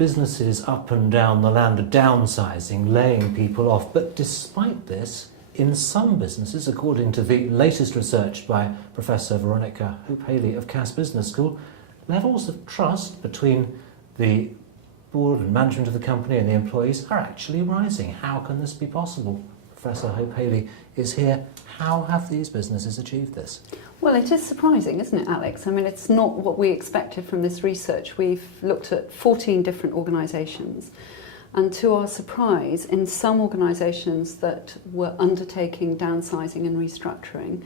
businesses up and down the land are downsizing, laying people off. But despite this, in some businesses, according to the latest research by Professor Veronica Hope Hailey of Cass Business School, levels of trust between the board and management of the company and the employees are actually rising. How can this be possible? Professor Hope Hailey is here. How have these businesses achieved this? Well, it is surprising, isn't it, Alex? I mean, it's not what we expected from this research. We've looked at 14 different organisations, and to our surprise, in some organisations that were undertaking downsizing and restructuring,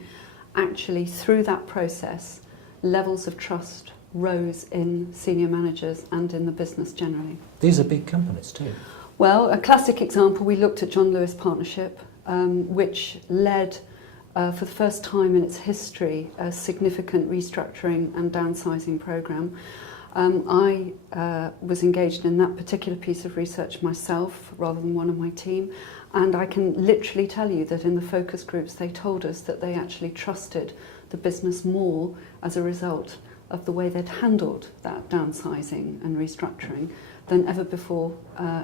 actually through that process, levels of trust rose in senior managers and in the business generally. These are big companies too. Well, a classic example, we looked at John Lewis Partnership, which led for the first time in its history a significant restructuring and downsizing programme. I was engaged in that particular piece of research myself rather than one of my team, and I can literally tell you that in the focus groups they told us that they actually trusted the business more as a result of the way they'd handled that downsizing and restructuring than ever before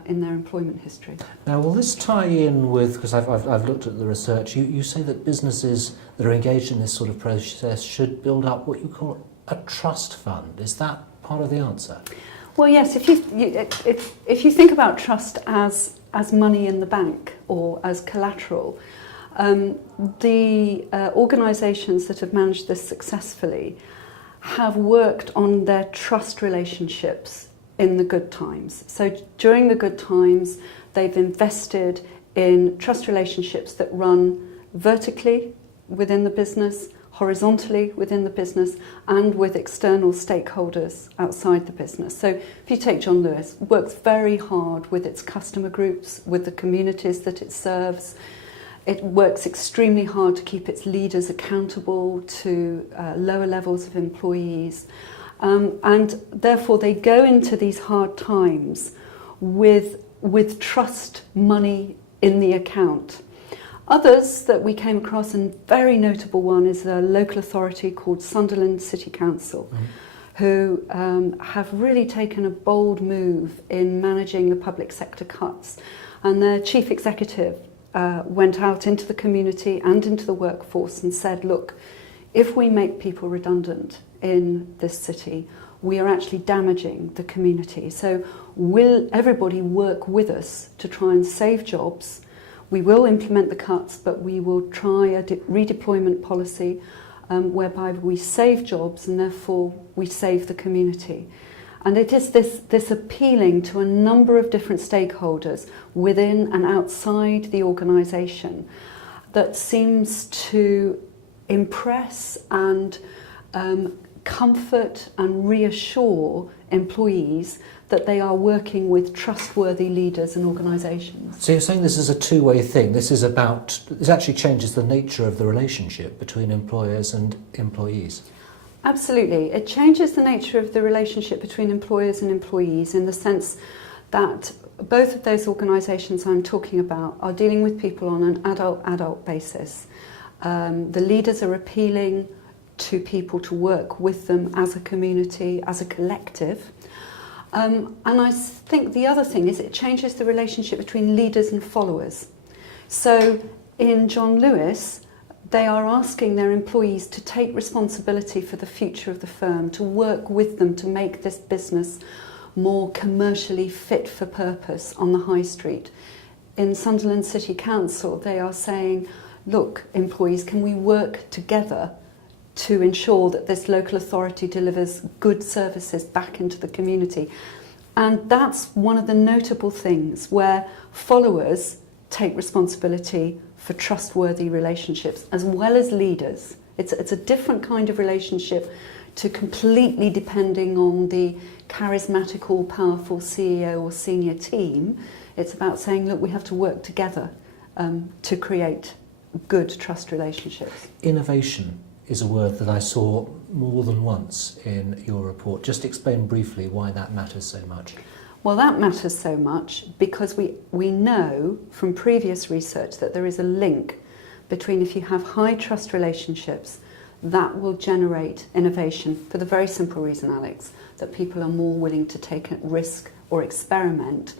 in their employment history. Now, will this tie in with, because I've looked at the research, you say that businesses that are engaged in this sort of process should build up what you call a trust fund. Is that part of the answer? Well, yes, if you think about trust as money in the bank or as collateral, the organisations that have managed this successfully have worked on their trust relationships in the good times. So during the good times, they've invested in trust relationships that run vertically within the business, horizontally within the business, and with external stakeholders outside the business. So if you take John Lewis, works very hard with its customer groups, with the communities that it serves. It works extremely hard to keep its leaders accountable to lower levels of employees. And therefore they go into these hard times with trust money in the account. Others that we came across, and very notable one, is a local authority called Sunderland City Council, who have really taken a bold move in managing the public sector cuts. And their chief executive went out into the community and into the workforce and said, look, if we make people redundant in this city, we are actually damaging the community. So will everybody work with us to try and save jobs? We will implement the cuts, but we will try a redeployment policy whereby we save jobs and therefore we save the community. And it is this appealing to a number of different stakeholders within and outside the organisation that seems to impress and comfort and reassure employees that they are working with trustworthy leaders and organisations. So you're saying this is a two-way thing. This actually changes the nature of the relationship between employers and employees. Absolutely. It changes the nature of the relationship between employers and employees in the sense that both of those organisations I'm talking about are dealing with people on an adult basis. The leaders are appealing to people to work with them as a community, as a collective. And I think the other thing is it changes the relationship between leaders and followers. So in John Lewis, they are asking their employees to take responsibility for the future of the firm, to work with them to make this business more commercially fit for purpose on the high street. In Sunderland City Council, they are saying, look, employees, can we work together to ensure that this local authority delivers good services back into the community? And that's one of the notable things where followers take responsibility for trustworthy relationships as well as leaders. It's a different kind of relationship to completely depending on the charismatic, all-powerful CEO or senior team. It's about saying, look, we have to work together to create good trust relationships. Innovation is a word that I saw more than once in your report. Just explain briefly why that matters so much. Well, that matters so much because we know from previous research that there is a link between if you have high trust relationships, that will generate innovation for the very simple reason, Alex, that people are more willing to take a risk or experiment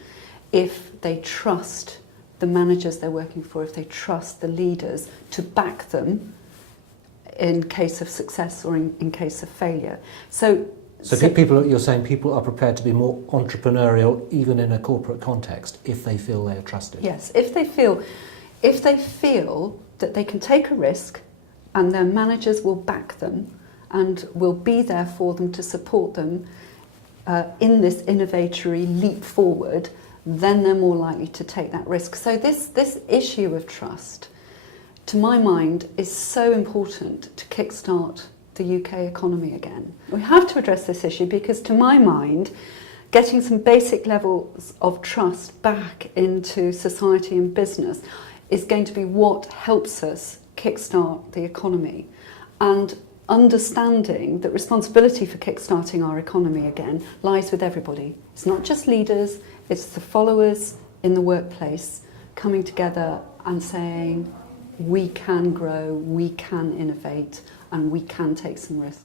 if they trust the managers they're working for, if they trust the leaders to back them in case of success or in case of failure. So people, you're saying people are prepared to be more entrepreneurial even in a corporate context if they feel they are trusted? Yes, if they feel that they can take a risk and their managers will back them and will be there for them to support them in this innovatory leap forward, then they're more likely to take that risk. So this issue of trust, to my mind, is so important to kickstart the UK economy again. We have to address this issue because, to my mind, getting some basic levels of trust back into society and business is going to be what helps us kickstart the economy. And understanding that responsibility for kickstarting our economy again lies with everybody. It's not just leaders, it's the followers in the workplace coming together and saying, we can grow, we can innovate, and we can take some risks.